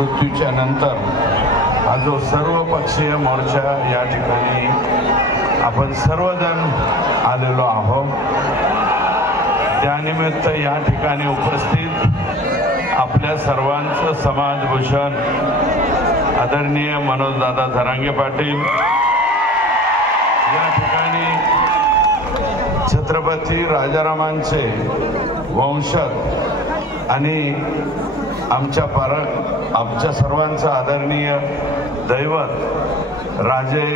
मृत्यूच्या नंतर हा जो सर्वपक्षीय मोर्चा या ठिकाणी आपण सर्वजण आलेलो आहोत, त्यानिमित्त या ठिकाणी उपस्थित आपल्या सर्वांचं समाजभूषण आदरणीय मनोजदादा जरांगे पाटील, या ठिकाणी छत्रपती राजारामांचे वंशज आणि आमच्या सर्वांचं आदरणीय दैवत राजे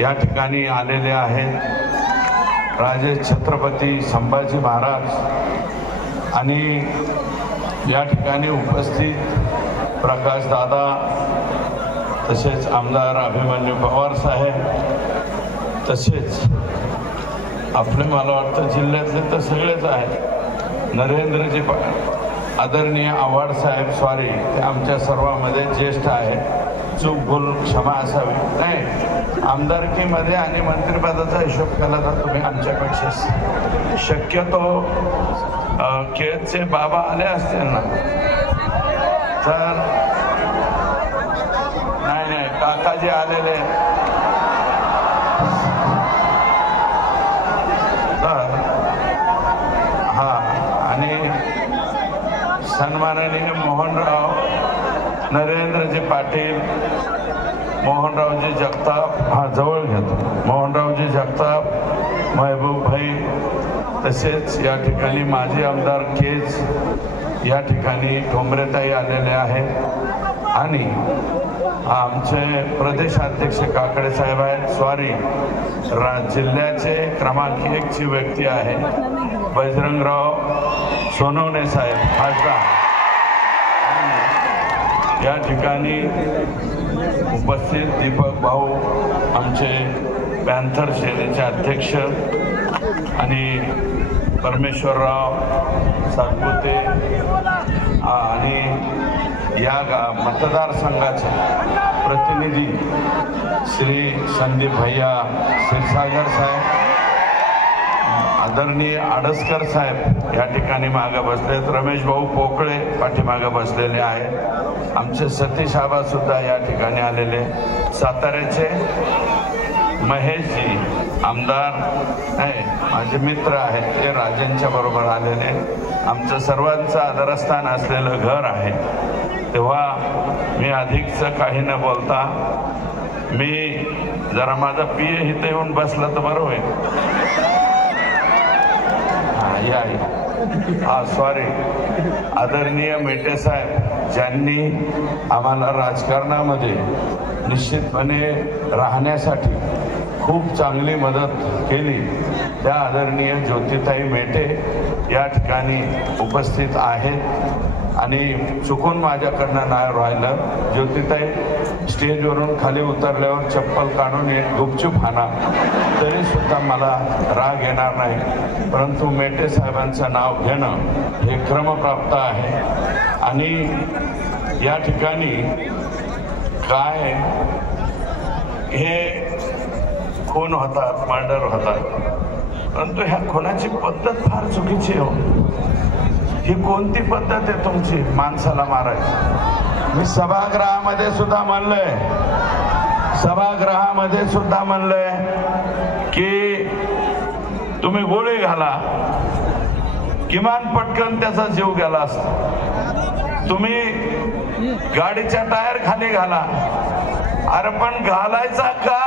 या ठिकाणी आलेले आहेत। राजे छत्रपती संभाजी महाराज आणि या ठिकाणी उपस्थित प्रकाश दादा, तसेच आमदार अभिमन्यू पवार साहेब, तसेच आपले मला वाटतं जिल्ह्यातले तर सगळेच आहेत, नरेंद्रजी आदरणीय आव्हाड साहेब, सॉरी ते आमच्या सर्वांमध्ये ज्येष्ठ आहेत, चूक भूल क्षमा असावी। नाही, आमदारकीमध्ये आणि मंत्रिपदाचा हिशोब केला तर तुम्ही आमच्यापेक्षा शक्यतो केतचे बाबा आले असतील ना, तर नाही काकाजी आलेले, तर हा, आणि सन्माननीय मोहनराव नरेंद्रजी पाटील, मोहनरावजी जगताप, हा जवळ घेतो, मोहनरावजी जगताप, महबूब भाई, तसेच या ठिकाणी माजी आमदार केज, या ठिकाणी ठोंबरेताई आलेले आहेत आणि आमचे प्रदेशाध्यक्ष काकडे साहेब आहेत, सॉरी जिल्ह्याचे क्रमांक 1 ची व्यक्ती आहे बजरंगराव सोनवणे साहेब खासदार, या ठिकाणी उपस्थित दीपक भाऊ आमचे पॅन्थर सेनेचे अध्यक्ष आणि परमेश्वरराव सातपुते आणि या मतदारसंघाचे प्रतिनिधी श्री संदीप भैया क्षीरसागर साहेब, आदरणीय आडसकर साहेब या ठिकाणी मागे बसलेत, रमेश भाऊ पोकळे पाठीमागे बसलेले आहेत, आमचे सतीश आबा सुद्धा या ठिकाणी आलेले, साताऱ्याचे महेशजी आमदार आहे, माझे मित्र आहेत, ते राजांच्या बरोबर आलेले, आमचं सर्वांचं आदरस्थान असलेलं घर आहे। तेव्हा मी अधिकचं काही न बोलता मी जरा माझा पिये इथं येऊन बसला तर बरं होईल। सॉरी आदरणीय मेटे साहेब, ज्यांनी आम्हाला राजकारणामध्ये निश्चितपणे राहण्यासाठी खूप चांगली मदत केली, त्या आदरणीय ज्योतिताई मेटे या ठिकाणी उपस्थित आहेत आणि चुकून माझ्याकडनं नाही राहिलं, ज्योतिताई स्टेजवरून खाली उतरल्यावर चप्पल काढून एक गुपचूप हाना तरी सुद्धा मला राग येणार नाही, परंतु मेटे साहेबांचं नाव घेणं हे क्रमप्राप्त आहे आणि या ठिकाणी काय हे खून होतात, मर्डर होतात, परंतु ह्या खुनाची पद्धत फार चुकीची हो। ही कोणती पद्धत आहे तुमची माणसाला मारायची? मी सभागृहामध्ये सुद्धा म्हणलंय की तुम्ही गोळी घाला, किमान पटकन त्याचा जीव गेला असता, तुम्ही गाडीच्या टायर खाली घाला, अरे पण घालायचा का?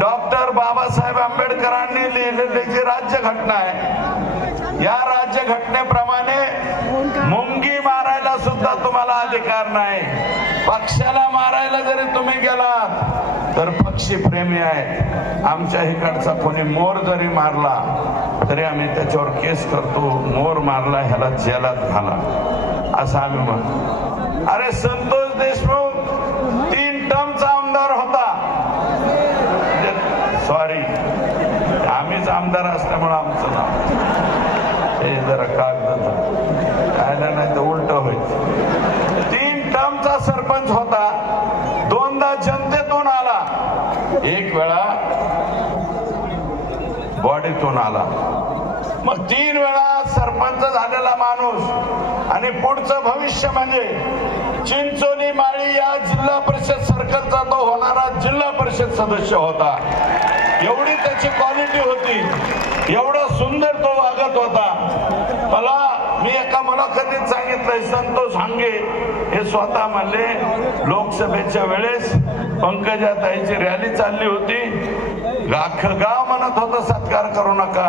डॉक्टर बाबासाहेब आंबेडकरांनी लिहिलेली जी राज्यघटना आहे, या राज्यघटनेप्रमाणे मुंगी मारायला सुद्धा तुम्हाला अधिकार नाही, पक्षाला मारायला जरी तुम्ही गेलात तर पक्षी प्रेमी आहे। आमच्या इकडचा कोणी मोर जरी मारला तरी आम्ही त्याच्यावर केस करतो, मोर मारला ह्याला जेलात घाला असं आम्ही म्हणतो। अरे संतोष देशमुख 3 टर्मचा आमदार होता, सॉरी आम्हीच आमदार असल्यामुळे आमचं नाव हे जरा कागद कायला नाही तर उलट होईल। 3 टर्मचा सरपंच होता, 2दा जनतेतून आला, 1 वेळा बॉडीतून आला, मग 3 वेळा सरपंच झालेला माणूस आणि पुढचं भविष्य भविष्यामध्ये चिंचोली माळी या जिल्हा परिषद सर्कलचा तो होणारा जिल्हा परिषद सदस्य होता. एवढी त्याची क्वालिटी होती, एवढा सुंदर तो वागत होता. मी एका मुलाखतीत सांगितलंय, संतोष हांगे हे स्वतः म्हणले लोकसभेच्या वेळेस पंकजाताईची रॅली चालली होती, अख्खं गाव म्हणत होतं सत्कार करू नका,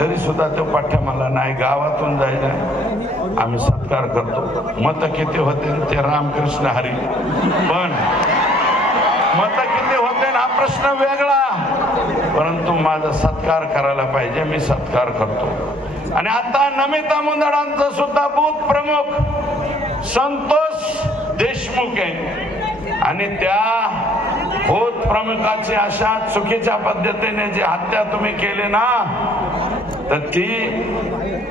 तरी सुद्धा तो पाठ्या मला नाही, गावातून जायला आम्ही सत्कार करतो. मत किती होते ते रामकृष्ण हरी, पण मत किती होते हा प्रश्न वेगळा, परंतु माझा सत्कार करायला पाहिजे, मी सत्कार करतो. आणि आता नमिता मुंदडांचा सुद्धा बूथ प्रमुख संतोष देशमुख आहे. आणि त्या बूथ प्रमुखाची अशा चुकीच्या पद्धतीने जी हत्या तुम्ही केली ना, तर ती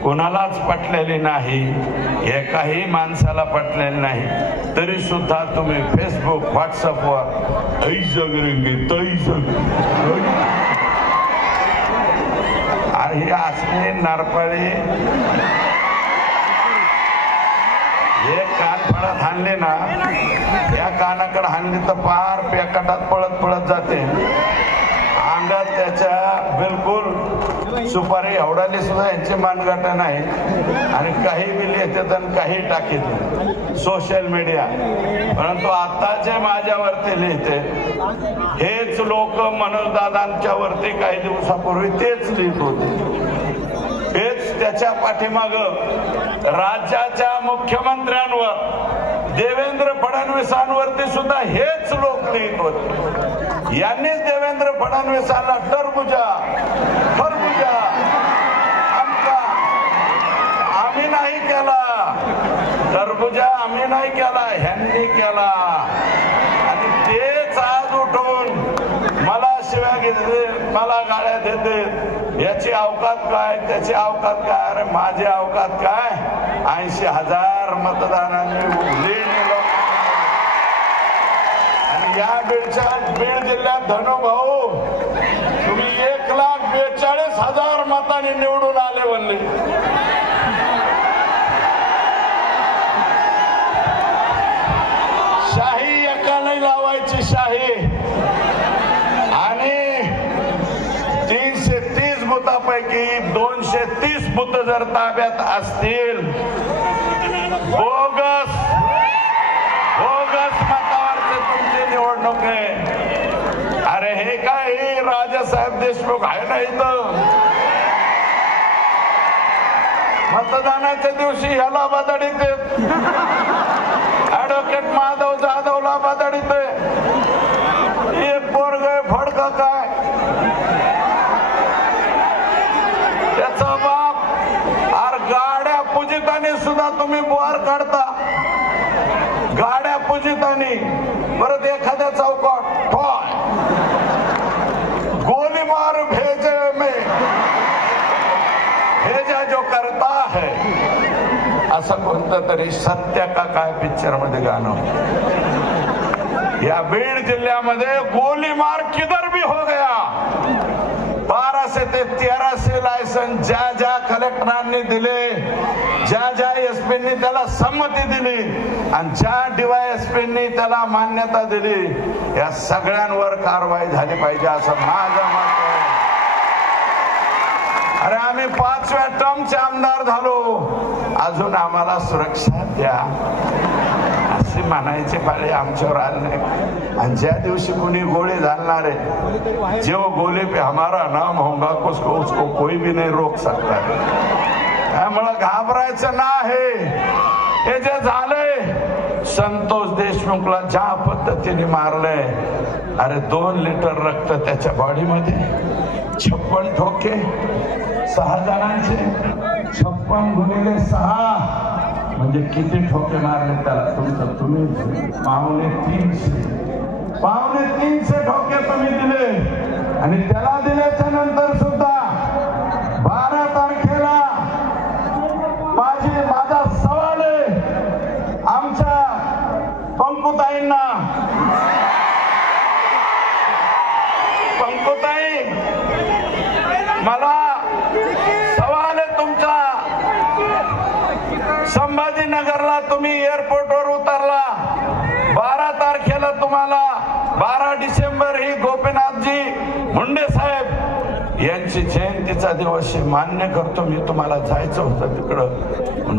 कोणालाच पटलेली नाही, एकाही माणसाला पटलेली नाही. तरी सुद्धा तुम्ही फेसबुक व्हॉट्सअपवर हे असले नारपाळी हे कानफळात हाणले ना, या कानाकडे हाणली तर पार पेकाटात पळत पळत जाते. अंगात त्याच्या बिलकुल सुपारी एवढाली सुद्धा यांची मानगट नाही. आणि काही बिल येतात आणि काही टाकीत सोशल मीडिया. परंतु आता जे माझ्यावरती लिहिते हेच लोक मनोज दादांच्या वरती काही दिवसापूर्वी तेच लिहित होते. हेच त्याच्या पाठीमाग राज्याच्या मुख्यमंत्र्यांवर देवेंद्र फडणवीसांवरती सुद्धा हेच लोक लिहित होते. यांनीच देवेंद्र फडणवीसांना टरबुजा खरबुजा आमचा आम्ही नाही केला, टरबुजा आम्ही नाही केला, ह्यांनी केला. आणि तेच आज उठून मला शिव्या घेते, मला गाळ्या देते, याची अवकात काय त्याची अवकात काय. अरे माझी अवकात काय, 80,000 मतदानांनी आणि या बीड जिल्ह्यात धनुभाऊ तुम्ही 1,42,000 मतांनी निवडून आले म्हणले. शाही एका नाही लावायची शाही. आणि 330 बुथापैकी 230 बुथ जर ताब्यात असतील, बोगस मतावरचे तुमची निवडणूक आहे. अरे हे काय राजासाहेब देशमुख आहे ना इथं, मतदानाच्या दिवशी ह्याला बदडीत, ऍडव्होकेट माधव जाधवला बदडीत, एक पोरग फडक काय त्याचा बाप. अरे गाड्या पूजितानी सुद्धा तुम्ही बुवार काढता, गाड्या पूजितानी. परत एखाद्या चौकात ठोय गोली मार भेजे में भेजा जो करता है, असं कोणतं तरी सत्य का काय पिक्चर मध्ये गाणं. या बीड जिल्ह्यामध्ये गोली मार किधर भी हो गया. 1200 ते 1300 लायसन ज्या ज्या कलेक्टरांनी दिले, ज्या ज्या एसपींनी त्याला संमती दिली आणि ज्या डीवायएसपींनी त्याला मान्यता दिली, या सगळ्यांवर कारवाई झाली पाहिजे असं माझं मत आहे. अरे आम्ही 5व्या टर्मचे आमदार झालो, अजून आम्हाला सुरक्षा द्या असे म्हणायचे पाळी आमच्यावर आले नाही. आणि ज्या दिवशी कोणी गोळी घालणार आहे, जो गोली पे हमारा नाम होगा उसको कोई भी नहीं रोक सकता. त्यामुळे घाबरायचं नाही. हे जे झालंय, संतोष देशमुखला ज्या पद्धतीने मारलंय, अरे 2 लिटर रक्त त्याच्या बॉडीमध्ये, 56 ठोके, 6 जणांचे 56 गुणिले 6 म्हणजे किती ठोके मारले त्याला. तुम्ही 350 ठोके तुम्ही दिले. आणि त्याला दिल्याच्या नंतर सुद्धा 12 तारखेला माझा सवाल आहे आमच्या पंकुताईंना. पंकुताई, मला सवाल आहे तुमचा, संभाजीनगर उतरला, तुम्ही एअरपोर्टवर उतरला. 12 तारखेला तुम्हाला 12 डिसेंबर ही गोपीनाथजी मुंडे साहेब यांची जयंतीचा दिवस मान्य करतो. मी तुम्हाला जायचं होतं तिकडं,